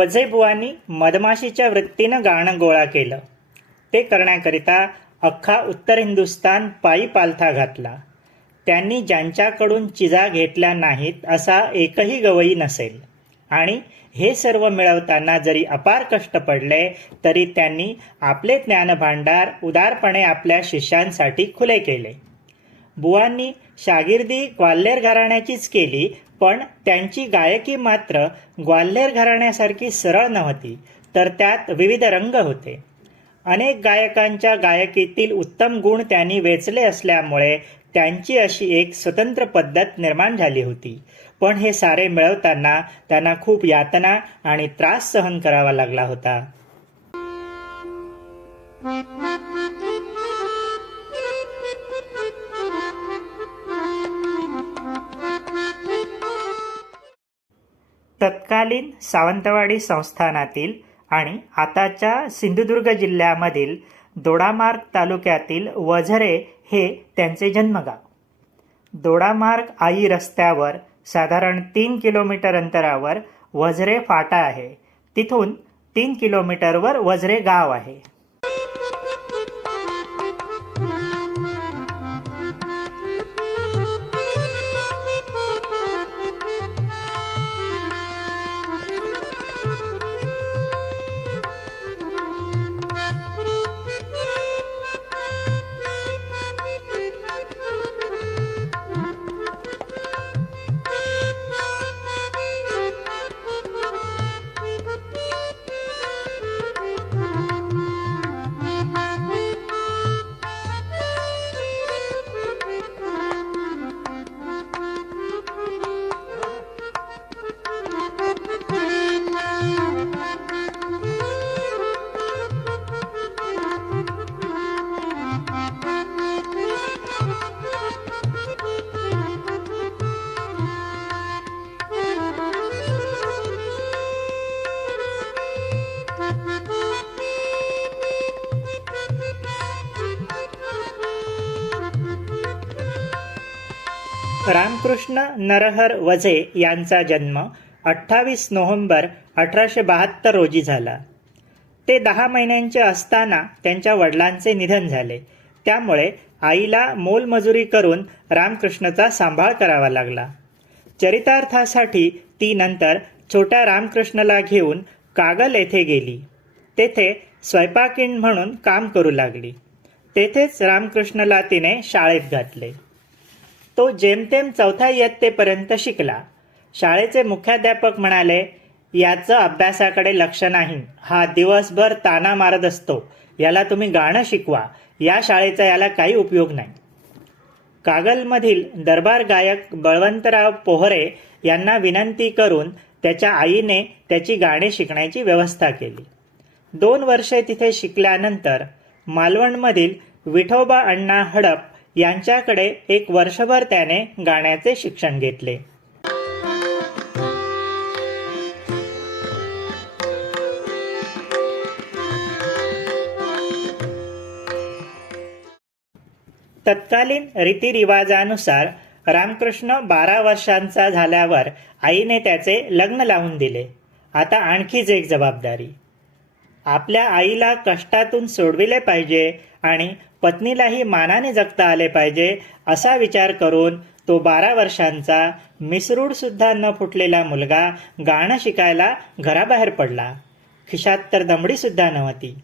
वझेबुवांनी मधमाशीच्या वृत्तीनं गाणं गोळा केलं. ते करण्याकरिता अख्खा उत्तर हिंदुस्तान पायी पालथा घातला. त्यांनी ज्यांच्याकडून चिजा घेतल्या नाहीत असा एकही गवई नसेल. आणि हे सर्व मिळवताना जरी अपार कष्ट पडले तरी त्यांनी आपले ज्ञानभांडार उदारपणे आपल्या शिष्यांसाठी खुले केले. बुवांनी शागिर्दी ग्वाल्हेर घराण्याचीच केली पण त्यांची गायकी मात्र ग्वाल्हेर घराण्यासारखी सरळ नव्हती तर त्यात विविध रंग होते. अनेक गायकांच्या गायकीतील उत्तम गुण त्यांनी वेचले असल्यामुळे त्यांची अशी एक स्वतंत्र पद्धत निर्माण झाली होती. पण हे सारे मिळवताना त्यांना खूप यातना आणि त्रास सहन करावा लागला होता. तत्कालीन सावंतवाडी संस्थानातील आणि आताच्या सिंधुदुर्ग जिल्ह्यामधील दोडामार्ग तालुक्यातील वझरे हे त्यांचे जन्मगाव. दोडामार्ग आई रस्त्यावर साधारण तीन किलोमीटर अंतरावर वझरे फाटा आहे. तिथून तीन किलोमीटरवर वझरे गाव आहे. रामकृष्ण नरहर वझे यांचा जन्म अठ्ठावीस नोव्हेंबर अठराशे बहात्तर रोजी झाला. ते दहा महिन्यांचे असताना त्यांच्या वडिलांचे निधन झाले. त्यामुळे आईला मोलमजुरी करून रामकृष्णचा सांभाळ करावा लागला. चरितार्थासाठी ती नंतर छोट्या रामकृष्णला घेऊन कागल येथे गेली. तेथे स्वयंपाकीण म्हणून काम करू लागली. तेथेच रामकृष्णला तिने शाळेत घातले. तो जेमतेम चौथ्या इयत्तेपर्यंत शिकला. शाळेचे मुख्याध्यापक म्हणाले याचं अभ्यासाकडे लक्ष नाही. हा दिवसभर ताना मारत असतो. याला तुम्ही गाणं शिकवा. या शाळेचा याला काही उपयोग नाही. कागलमधील दरबार गायक बळवंतराव पोहरे यांना विनंती करून त्याच्या आईने त्याची गाणी शिकण्याची व्यवस्था केली. दोन वर्षे तिथे शिकल्यानंतर मालवणमधील विठोबा अण्णा हडप यांच्याकडे एक वर्षभर त्याने गाण्याचे शिक्षण घेतले. तत्कालीन रीतिरिवाजानुसार रामकृष्ण बारा वर्षांचा झाल्यावर आईने त्याचे लग्न लावून दिले. आता आणखीच एक जबाबदारी. आपल्या आईला कष्टातून सोडविले पाहिजे आणि पत्नीलाही मानाने जगता आले पाहिजे असा विचार करून तो बारा वर्षांचा मिसरूड सुद्धा न फुटलेला मुलगा गाणं शिकायला घराबाहेर पडला. खिशात तर दमडी सुद्धा नव्हती.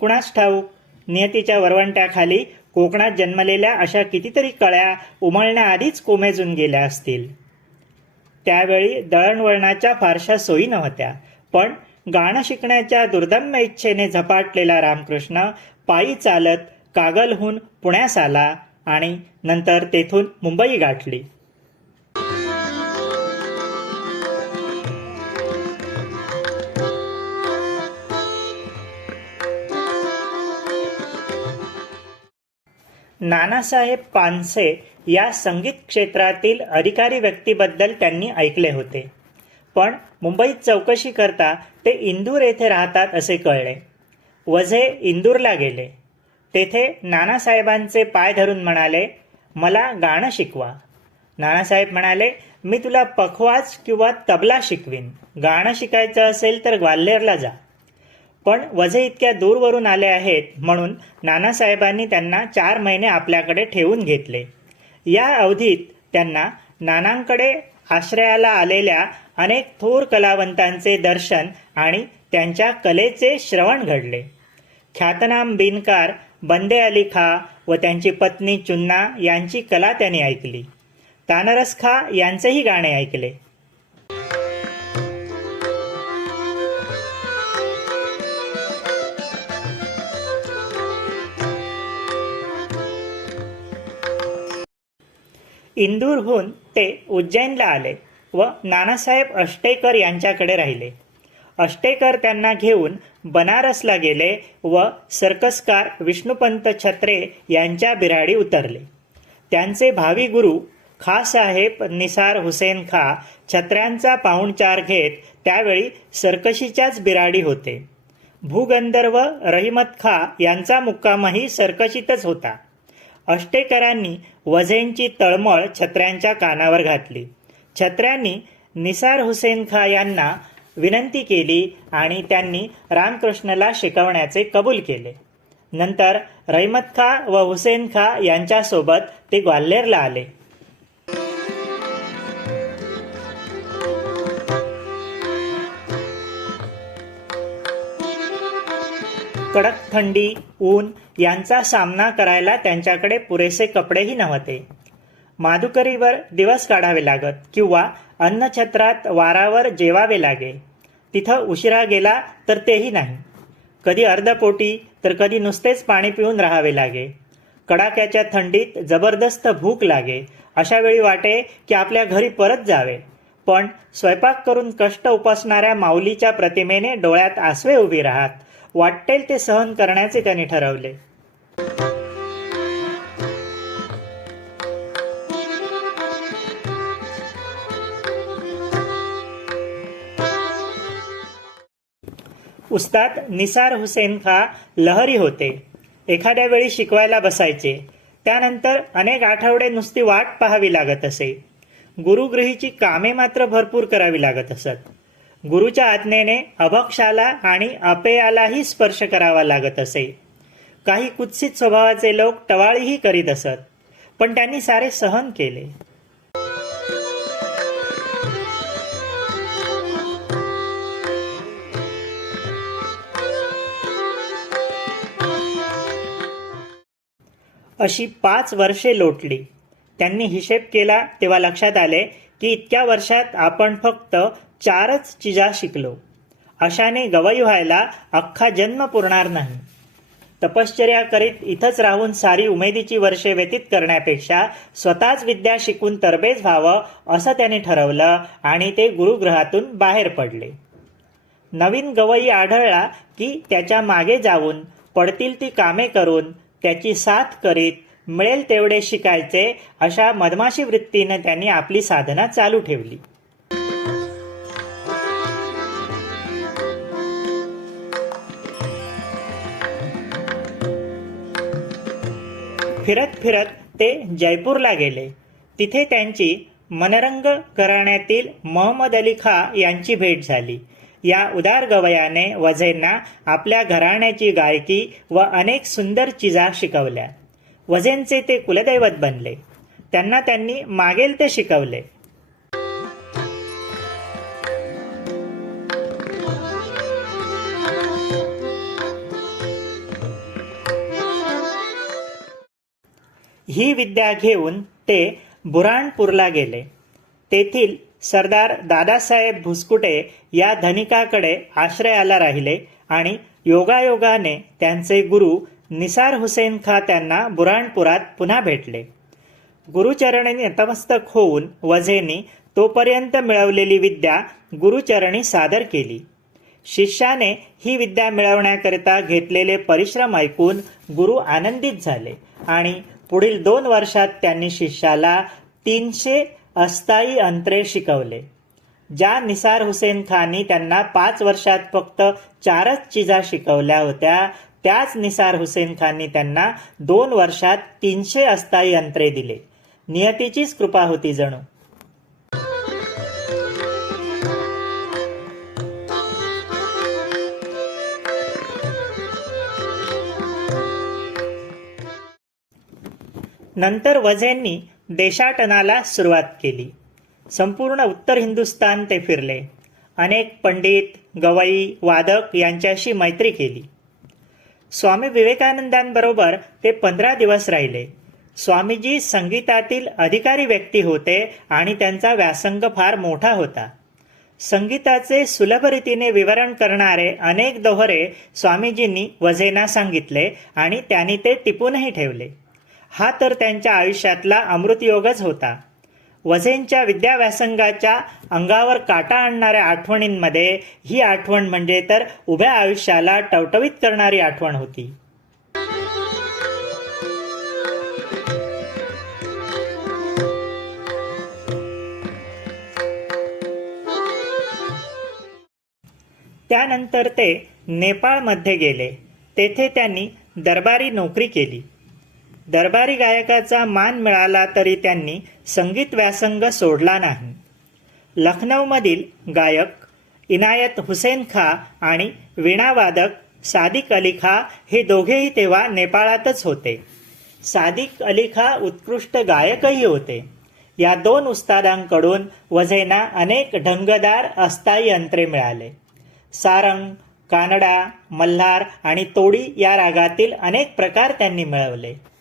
कुणास ठाऊक नियतीच्या वरवंट्याखाली कोकणात जन्मलेल्या अशा कितीतरी कळ्या उमळण्याआधीच कोमेजून गेल्या असतील. त्यावेळी दळणवळणाच्या फारशा सोयी नव्हत्या पण गाणं शिकण्याच्या दुर्दम्य इच्छेने झपाटलेला रामकृष्ण पायी चालत कागलहून पुण्यास आला आणि नंतर तेथून मुंबई गाठली. नानासाहेब पानसे या संगीत क्षेत्रातील अधिकारी व्यक्तीबद्दल त्यांनी ऐकले होते. पण मुंबईत चौकशी करता ते इंदूर येथे राहतात असे कळले. वझे इंदूरला गेले. तेथे नानासाहेबांचे पाय धरून म्हणाले मला गाणं शिकवा. नानासाहेब म्हणाले मी तुला पखवाज किंवा तबला शिकवीन. गाणं शिकायचं असेल तर ग्वाल्हेरला जा. पण वझे इतक्या दूरवरून आले आहेत म्हणून नानासाहेबांनी त्यांना चार महिने आपल्याकडे ठेवून घेतले. या अवधीत त्यांना नानांकडे आश्रयाला आलेल्या अनेक थोर कलावंतांचे दर्शन आणि त्यांच्या कलेचे श्रवण घडले. ख्यातनाम बिनकार बंदे अली खा व त्यांची पत्नी चुन्ना यांची कला त्यांनी ऐकली. तानरस खा यांचेही गाणे ऐकले. इंदूरहून ते उज्जैनला आले व नानासाहेब अष्टेकर यांच्याकडे राहिले. अष्टेकर त्यांना घेऊन बनारसला गेले व सर्कसकार विष्णुपंत छत्रे यांच्या बिराडी उतरले. त्यांचे भावी गुरु खासाहेब निसार हुसेन खा छत्र्यांचा पाहुणचार घेत त्यावेळी सर्कशीच्याच बिराडी होते. भूगंधर्व रहिमत खा यांचा मुक्कामही सर्कशीतच होता. अष्टेकरांनी वझेंची तळमळ छत्र्यांच्या कानावर घातली. छत्र्यांनी निसार हुसेन खा यांना विनंती केली आणि त्यांनी रामकृष्णला शिकवण्याचे कबूल केले. नंतर रहिमत खा व हुसेन खा यांच्यासोबत ते ग्वाल्हेरला आले. कडक थंडी ऊन यांचा सामना करायला त्यांच्याकडे पुरेसे कपडेही नव्हते. माधुकरीवर दिवस काढावे लागत किंवा अन्नछत्रात वारावर जेवावे लागे. तिथं उशिरा गेला तर तेही नाही. कधी अर्धपोटी तर कधी नुसतेच पाणी पिऊन राहावे लागे. कडाक्याच्या थंडीत जबरदस्त भूक लागे. अशा वेळी वाटे की आपल्या घरी परत जावे. पण स्वयंपाक करून कष्ट उपासणाऱ्या माऊलीच्या प्रतिमेने डोळ्यात आसवे उभी राहत. वाटेल ते सहन करण्याचे त्यांनी ठरवले. उस्ताद निसार हुसेन खा लहरी होते. एखाद्या वेळी शिकवायला बसायचे. त्यानंतर अनेक आठवडे नुसती वाट पाहावी लागत असे. गुरुगृहीची कामे मात्र भरपूर करावी लागत असत. गुरुच्या आज्ञेने अभक्षाला आणि अपेयालाही स्पर्श करावा लागत असे. काही कुत्सित स्वभावाचे लोक टवाळीही करीत असत. पण त्यांनी सारे सहन केले. अशी पाच वर्षे लोटली. त्यांनी हिशेब केला तेव्हा लक्षात आले की इतक्या वर्षात आपण फक्त चारच चिजा शिकलो. अशाने गवई व्हायला अख्खा जन्म पुरणार नाही. तपश्चर्या करीत इथंच राहून सारी उमेदीची वर्षे व्यतीत करण्यापेक्षा स्वतःच विद्या शिकून तरबेज व्हावं असं त्याने ठरवलं आणि ते गुरुग्रहातून बाहेर पडले. नवीन गवई आढळला की त्याच्यामागे जाऊन पडतील ती कामे करून त्याची साथ करीत मिळेल तेवढे शिकायचे अशा मधमाशी वृत्तीनं त्यांनी आपली साधना चालू ठेवली. फिरत फिरत ते जयपूरला गेले. तिथे त्यांची मनरंग घराण्यातील मोहम्मद अली खा यांची भेट झाली. या उदार गवयाने वझेंना आपल्या घराण्याची गायकी व अनेक सुंदर चिजा शिकवल्या. वझेंचे ते कुलदैवत बनले. त्यांना त्यांनी मागेल ते शिकवले. ही विद्या घेऊन ते बुराणपूरला गेले. तेथील सरदार दादासाहेब भुसकुटे या धनिकाकडे आश्रयाला राहिले आणि योगायोगाने त्यांचे गुरु निसार हुसेन खा त्यांना बुराणपुरात पुन्हा भेटले. गुरुचरणी नतमस्तक होऊन वझेनी तोपर्यंत मिळवलेली विद्या गुरुचरणी सादर केली. शिष्याने ही विद्या मिळवण्याकरिता घेतलेले परिश्रम ऐकून गुरु आनंदित झाले आणि पुढील दोन वर्षात त्यांनी शिष्याला तीनशे अस्थायी अंतरे शिकवले. ज्या निसार हुसेन खानी त्यांना पाच वर्षात फक्त चारच चिजा शिकवल्या होत्या त्याच निसार हुसेन खाननी त्यांना दोन वर्षात तीनशे अस्थायी अंतरे दिले. नियतीचीच कृपा होती जणू. नंतर वझेंनी देशाटनाला सुरुवात केली. संपूर्ण उत्तर हिंदुस्थान ते फिरले. अनेक पंडित गवई वादक यांच्याशी मैत्री केली. स्वामी विवेकानंदांबरोबर ते पंधरा दिवस राहिले. स्वामीजी संगीतातील अधिकारी व्यक्ती होते आणि त्यांचा व्यासंग फार मोठा होता. संगीताचे सुलभ रीतीने विवरण करणारे अनेक दोहरे स्वामीजींनी वझेना सांगितले आणि त्यांनी ते टिपूनही ठेवले. हा तर त्यांच्या आयुष्यातला अमृतयोगच होता. वझेंच्या विद्याव्यासंगाच्या अंगावर काटा आणणाऱ्या आठवणींमध्ये ही आठवण म्हणजे तर उभ्या आयुष्याला टवटवीत करणारी आठवण होती. त्यानंतर ते नेपाळमध्ये गेले. तेथे त्यांनी दरबारी नोकरी केली. दरबारी गायकाचा मान मिळाला तरी त्यांनी संगीत व्यासंग सोडला नाही. लखनौमधील गायक इनायत हुसेन खा आणि वीणावादक सादिक अली खा हे दोघेही तेव्हा नेपाळातच होते. सादिक अली खा उत्कृष्ट गायकही होते. या दोन उस्तादांकडून वझेना अनेक ढंगदार अस्थायी यंत्रे मिळाले. सारंग कानडा मल्हार आणि तोडी या रागातील अनेक प्रकार त्यांनी मिळवले.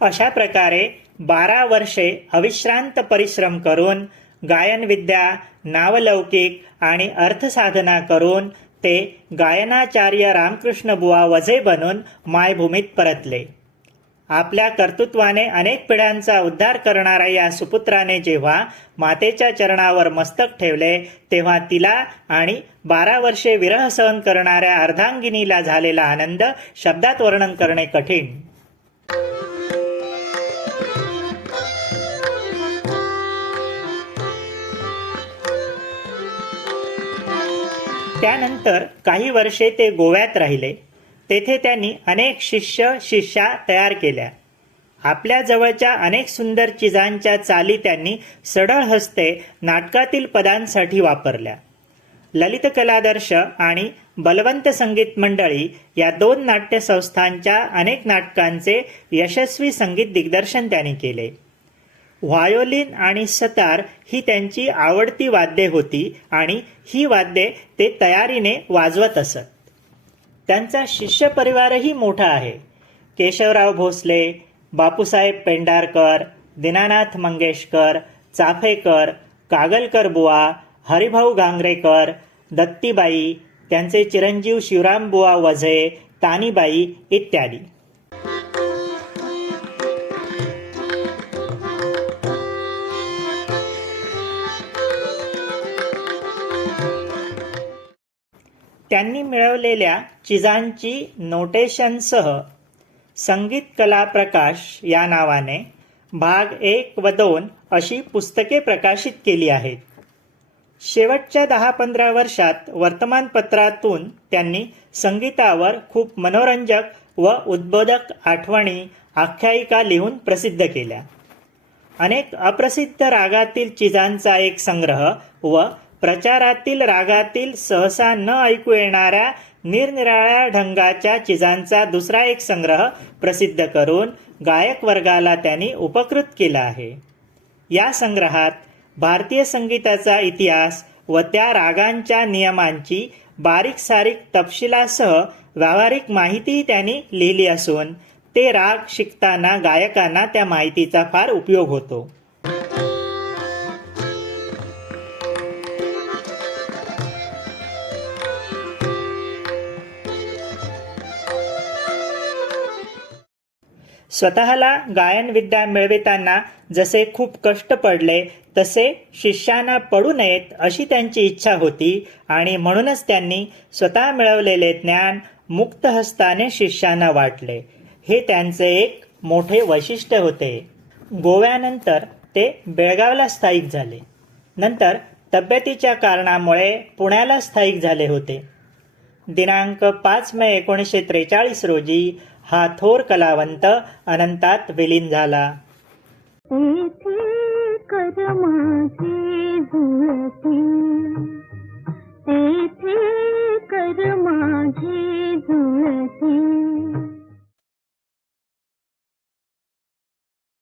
अशा प्रकारे बारा वर्षे अविश्रांत परिश्रम करून गायनविद्या नावलौकिक आणि अर्थसाधना करून ते गायनाचार्य रामकृष्ण बुवा वझे बनून मायभूमीत परतले. आपल्या कर्तृत्वाने अनेक पिढ्यांचा उद्धार करणाऱ्या या सुपुत्राने जेव्हा मातेच्या चरणावर मस्तक ठेवले तेव्हा तिला आणि बारा वर्षे विरह सहन करणाऱ्या अर्धांगिनीला झालेला आनंद शब्दात वर्णन करणे कठीण. त्यानंतर काही वर्षे ते गोव्यात राहिले. तेथे त्यांनी अनेक शिष्य शिष्या तयार केल्या. आपल्या जवळच्या अनेक सुंदर चिजांच्या चाली त्यांनी सढळ हस्ते नाटकातील पदांसाठी वापरल्या. ललित कलादर्श आणि बलवंत संगीत मंडळी या दोन नाट्यसंस्थांच्या अनेक नाटकांचे यशस्वी संगीत दिग्दर्शन त्यांनी केले. व्हायोलिन आणि सतार ही त्यांची आवडती वाद्ये होती आणि ही वाद्ये ते तयारीने वाजवत असत. त्यांचा शिष्य परिवारही मोठा आहे. केशवराव भोसले बापूसाहेब पेंढारकर दीनानाथ मंगेशकर चाफेकर कागलकर बुवा हरिभाऊ गांगरेकर दत्तीबाई त्यांचे चिरंजीव शिवराम बुवा वझे तानीबाई इत्यादी. त्यांनी मिळवलेल्या चिजांची नोटेशनसह संगीत कला प्रकाश या नावाने भाग एक व दोन अशी पुस्तके प्रकाशित केली आहेत. शेवटच्या दहा पंधरा वर्षात वर्तमानपत्रातून त्यांनी संगीतावर खूप मनोरंजक व उद्बोधक आठवणी आख्यायिका लिहून प्रसिद्ध केल्या. अनेक अप्रसिद्ध रागातील चिजांचा एक संग्रह व प्रचारातील रागातील सहसा न ऐकू येणाऱ्या निरनिराळ्या ढंगाच्या चिजांचा दुसरा एक संग्रह प्रसिद्ध करून गायक वर्गाला त्यांनी उपकृत केला आहे. या संग्रहात भारतीय संगीताचा इतिहास व त्या रागांच्या नियमांची बारीक सारीक तपशिलासह व्यावहारिक माहितीही त्यांनी लिहिली असून ते राग शिकताना गायकांना त्या माहितीचा फार उपयोग होतो. स्वतःला गायनविद्या मिळविताना जसे खूप कष्ट पडले तसे शिष्यांना पडू नयेत अशी त्यांची इच्छा होती आणि म्हणूनच त्यांनी स्वतः मिळवलेले ज्ञान मुक्त हस्ताने शिष्यांना वाटले. हे त्यांचे एक मोठे वैशिष्ट्य होते. गोव्यानंतर ते बेळगावला स्थायिक झाले. नंतर तब्येतीच्या कारणामुळे पुण्याला स्थायिक झाले होते. दिनांक पाच मे एकोणीसशे त्रेचाळीस रोजी हा थोर कलावंत अनंतात विलीन झाला. येथे कर माझी झुळती येथे कर माझी जुळते